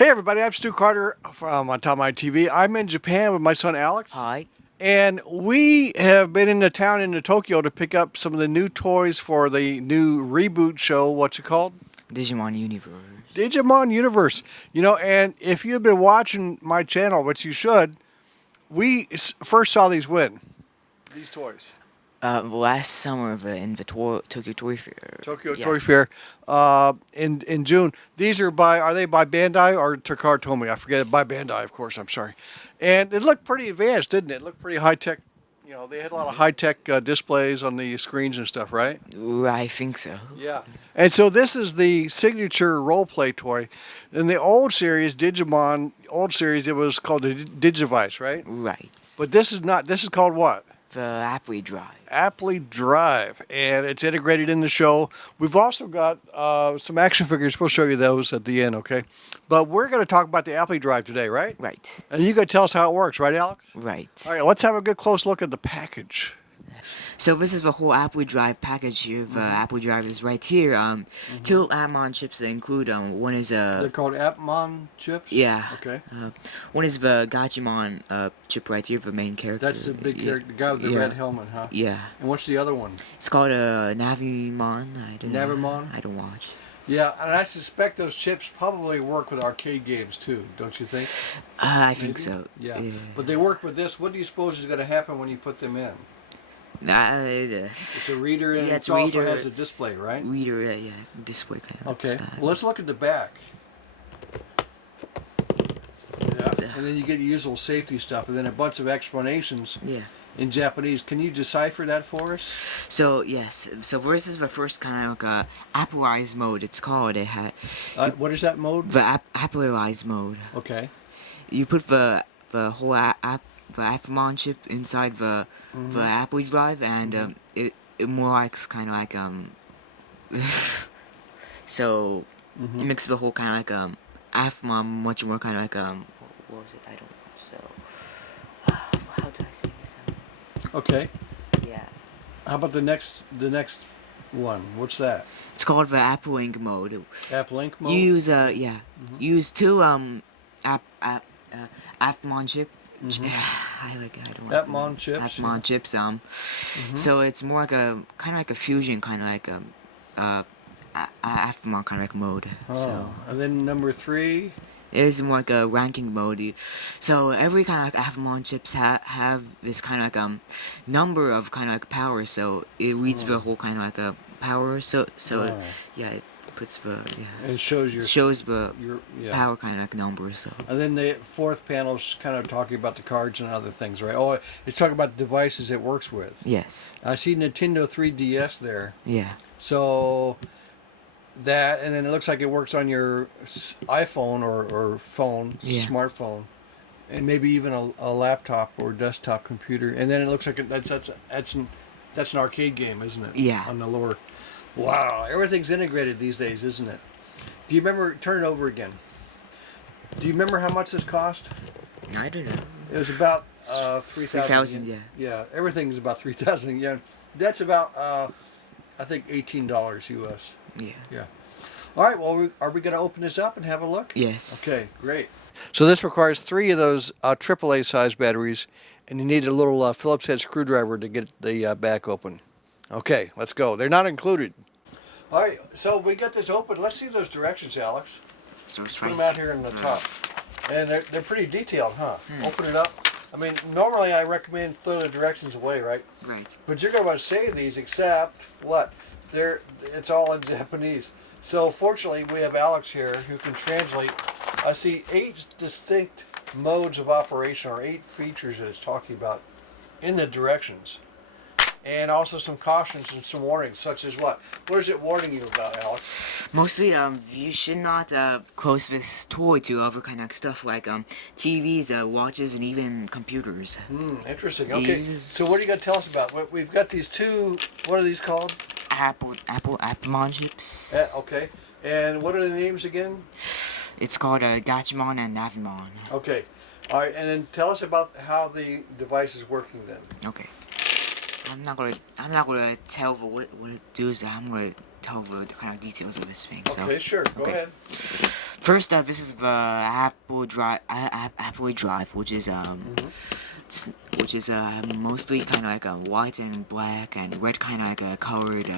Hey everybody, I'm Stu Carter from Atamaii TV. I'm in Japan with my son Alex. Hi. And we have been into town into Tokyo to pick up some of the new toys for the new reboot show. What's it called? Digimon Universe. Digimon Universe. And if you've been watching my channel, which you should, we first saw these when? These toys. Last summer in the Tokyo Toy Fair. Tokyo Yeah. Toy Fair in June. These are they by Bandai or Takara Tomy? I forget. By Bandai, of course. I'm sorry. And it looked pretty advanced, didn't it? It looked pretty high tech. They had a lot of high tech displays on the screens and stuff, right? I think so. Yeah. And so this is the signature role play toy. In the old series, Digimon old series, it was called the Digivice, right? Right. But this is not. This is called what? The Appli Drive. Appli Drive, and it's integrated in the show. We've also got some action figures. We'll show you those at the end, okay? But we're going to talk about the Appli Drive today, right? Right. And you got to tell us how it works, right, Alex? Right. All right, let's have a good close look at the package. So this is the whole Appli Drive package here. The Appli Drive is right here. Two Atmon chips that include one is They're called Atmon chips? yeah. Okay. One is the Gachmon chip right here, the main character. That's the big character, the guy with the red helmet, huh? Yeah. And what's the other one? It's called Navimon. I don't know. Navimon? I don't watch. Yeah, and I suspect those chips probably work with arcade games too, don't you think? I think Maybe? so. Yeah. But they work with this. What do you suppose is going to happen when you put them in? It's a reader and it also has a display, right? Reader, yeah, display kind of Okay. style. Well, let's look at the back. Yeah. And then you get your usual safety stuff, and then a bunch of explanations in Japanese. Can you decipher that for us? So yes, so this is the first kind of like Appleize mode. It's called. It had. What is that mode? The Appleize mode. Okay. You put the whole the Atmon chip inside the Appli Drive, and it more likes kind of like so it makes the whole kind of like Atmon much more kind of like what was it? I don't know. So how do I say this? Okay. Yeah. How about the next one? What's that? It's called the App Link mode. App Link mode. You use you use two Atmon chip. I don't like Atmon chips. Atmon chips. So it's more like a kind of like a fusion, kind of like Atmon kind of like mode. Oh. So And then number 3. it is more like a ranking mode. So every kind of like Atmon chips have this kind of like number of kind of like power. So it reads the whole kind of like a power. So yeah. It puts the It shows the your power kind of like number. So And then the fourth panel is kind of talking about the cards and other things, right? Oh, it's talking about the devices it works with. yes, I see Nintendo 3DS there. yeah, So that, and then it looks like it works on your iPhone or phone, smartphone, and maybe even a laptop or desktop computer. And then it looks like that's an arcade game, isn't it? Yeah. On the lower. Wow, everything's integrated these days, isn't it? Do you remember? Turn it over again. Do you remember how much this cost? I don't know. It was about 3,000. 3,000, yeah. Yeah, everything's about 3,000 yen. That's about I think $18 US. Yeah. Yeah. All right. Well, are we going to open this up and have a look? Yes. Okay. Great. So this requires 3 of those AAA size batteries, and you need a little Phillips head screwdriver to get the back open. Okay. Let's go. They're not included. All right. So we got this open. Let's see those directions, Alex. So it's Put right. them out here on the top. And they're pretty detailed, huh? Open it up. I mean, normally I recommend throw the directions away, right? Right. But you're going to want to save these, except what? It's all in Japanese. So fortunately, we have Alex here who can translate. I see 8 distinct modes of operation, or 8 features that it's talking about in the directions. And also some cautions and some warnings, such as what? What is it warning you about, Alex? Mostly, you should not close this toy to other kind of stuff like TVs, watches, and even computers. Interesting. Okay. So what are you going to tell us about? We've got these 2. What are these called? Atmon chips. Okay. And what are the names again? It's called Gachmon and Navimon. Okay. All right. And then tell us about how the device is working then. Okay. I'm not gonna tell what it does. I'm gonna tell the kind of details of this thing. So Okay, sure. Go okay. ahead. First up, this is the Appli Drive, which is mostly kind of like a white and black and red kind of like a colored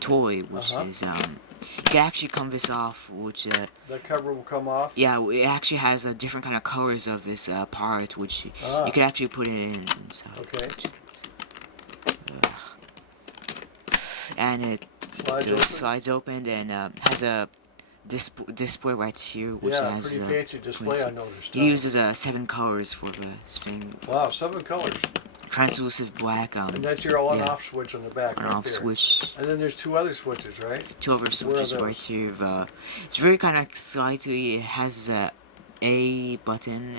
toy, which is you can actually come this off, which The cover will come off. yeah, it actually has different kind of colors of this part, which you can actually put it inside. Okay. And it Slides open. open and has a display right here, which Yeah, has pretty fancy display. I noticed. He uses 7 colors for this thing. Wow, 7 colors. Translucent black. And that's your on-off switch on the back. On-off there. switch. And then there's 2 other switches, right? 2 other switches right here. It's very kind of slightly. It has A button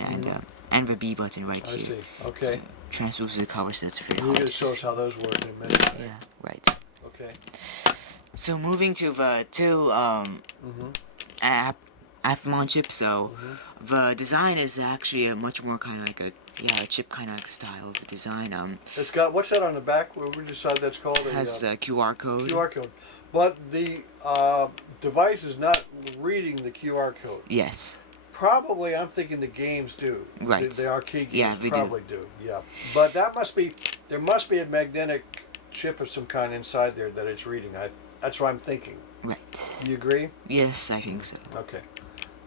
and the B button right here. I see. Okay. So, translucent color sets for You're going to show us how those work in a minute. Right? Yeah, right. Okay. So moving to the 2 Atamaii chips. So the design is actually a much more kind of like a chip kind of style of design. It's got, what's that on the back? What we decide that's called? It has a QR code. QR code. But the device is not reading the QR code. Yes. Probably, I'm thinking the games do. Right. The arcade games Yeah, they probably do. Yeah. But that must be, there must be a magnetic chip of some kind inside there that it's reading. That's what I'm thinking. Right. You agree? Yes, I think so. Okay.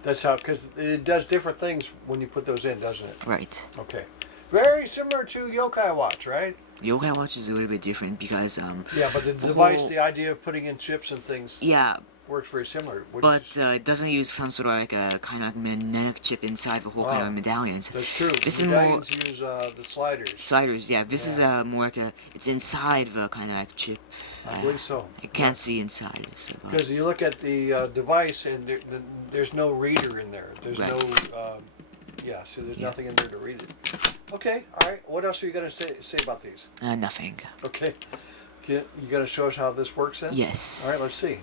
That's how, because it does different things when you put those in, doesn't it? Right. Okay. Very similar to Yokai Watch, right? Yokai Watch is a little bit different because yeah, but the device, the idea of putting in chips and things. Yeah. Works very similar. But it doesn't use some sort of like a kind of magnetic chip inside the whole kind of medallions. That's true. This medallions use the sliders. Sliders, yeah. This is more like it's inside the kind of like chip. I believe so. You can't see inside. Because you look at the device and there's no reader in there. There's no, so there's nothing in there to read it. Okay, all right. What else are you going to say about these? Nothing. Okay. You going to show us how this works then? Yes. All right, let's see.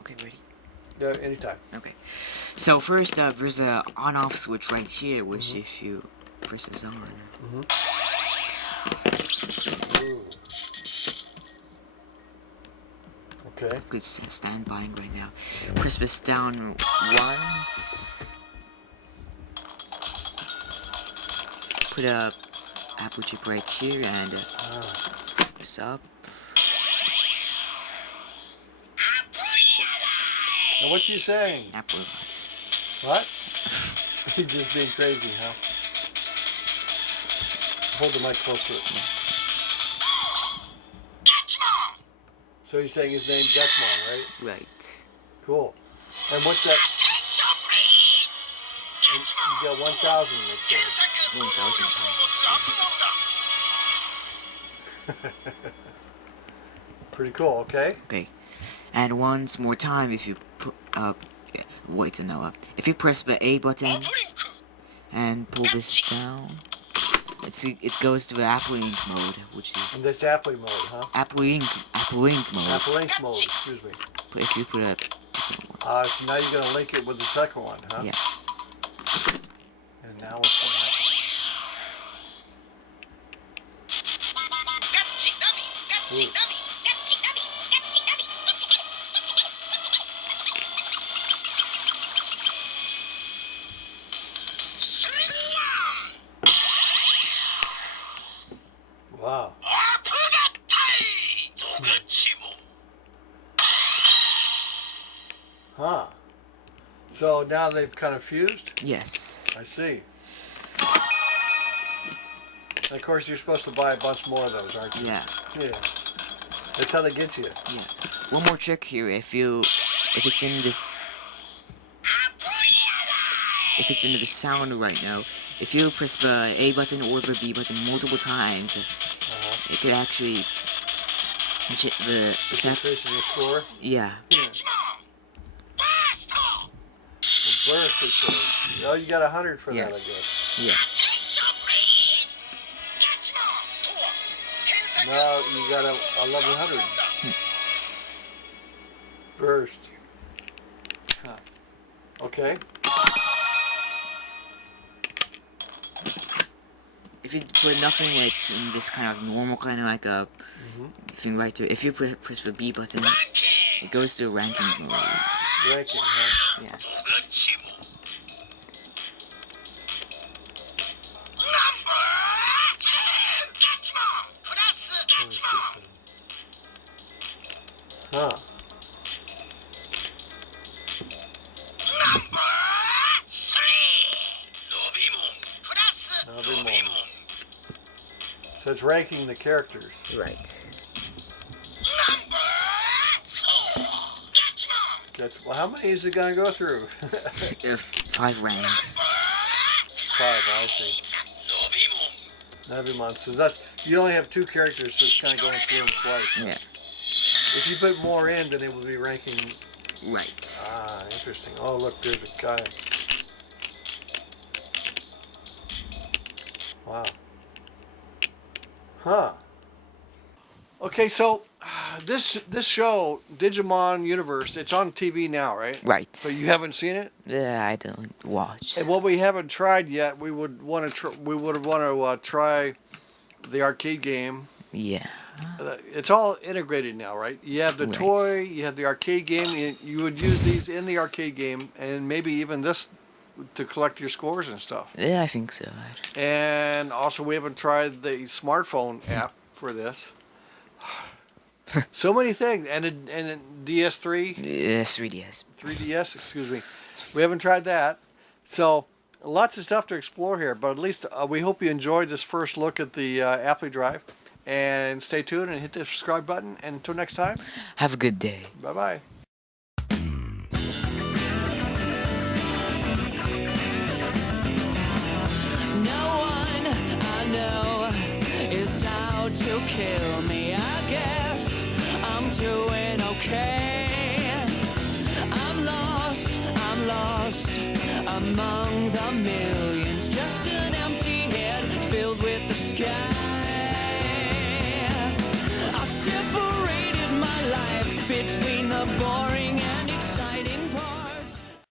Okay, ready? Yeah, anytime. Okay. So first, there's a on-off switch right here, which if you press this on. Ooh. Okay. Good standby right now. Press this down once. Put a Apple chip right here and press up. Now what's he saying? Apple device. What? He's just being crazy, huh? Hold the mic close to it. So you're saying his name Gachmon, right? Right. Cool. And what's that? And you got 1,000, it says. 1,000. Pretty cool, okay? Okay. And once more time, if you put if you press the A button and pull this down, it goes to the Appli Inc mode, which is. And that's Appli mode, huh? Appli Inc mode. Appli Inc mode, excuse me. But if you put a different one. So now you're gonna link it with the second one, huh? Yeah. And now what's gonna happen? Ooh. Wow. Huh. So now they've kind of fused? Yes. I see. And of course, you're supposed to buy a bunch more of those, aren't you? Yeah. Yeah. That's how they get you. Yeah. One more trick here. If it's in this sound right now, if you press the A button or the B button multiple times, it could actually It's increasing your score? Yeah. Burst, it says. Oh, you got 100 for that, I guess. Yeah. Now you got 1,100. Burst. Huh. Okay. if you put nothing, it's in this kind of normal kind of like a thing right there. If you press the B button, it goes to ranking mode. Ranking, huh? Yeah. Huh. Navimon. So it's ranking the characters. Right. Well, how many is it gonna go through? There are 5 ranks. 5, I see. Navimon. So you only have 2 characters, so it's kind of going through them twice. Yeah. If you put more in, then it would be ranking. Right. Ah, interesting. Oh, look, there's a guy. Wow. Huh. Okay, so this show, Digimon Universe, it's on TV now, right? Right. So you haven't seen it? Yeah, I don't watch. And what we haven't tried yet, we would want to try the arcade game. Yeah. It's all integrated now, right? You have the toy, you have the arcade game. You would use these in the arcade game, and maybe even this to collect your scores and stuff. Yeah, I think so. And also, we haven't tried the smartphone app for this. So many things, and a DS3. Yes, 3DS. 3DS, excuse me. We haven't tried that. So lots of stuff to explore here, but at least we hope you enjoyed this first look at the Appli Drive. And stay tuned and hit the subscribe button. And until next time, Have a good day. bye-bye. No one I know is out to kill me. I guess I'm doing okay. I'm lost among the millions. Just an empty head filled with the sky. I separated my life between the boy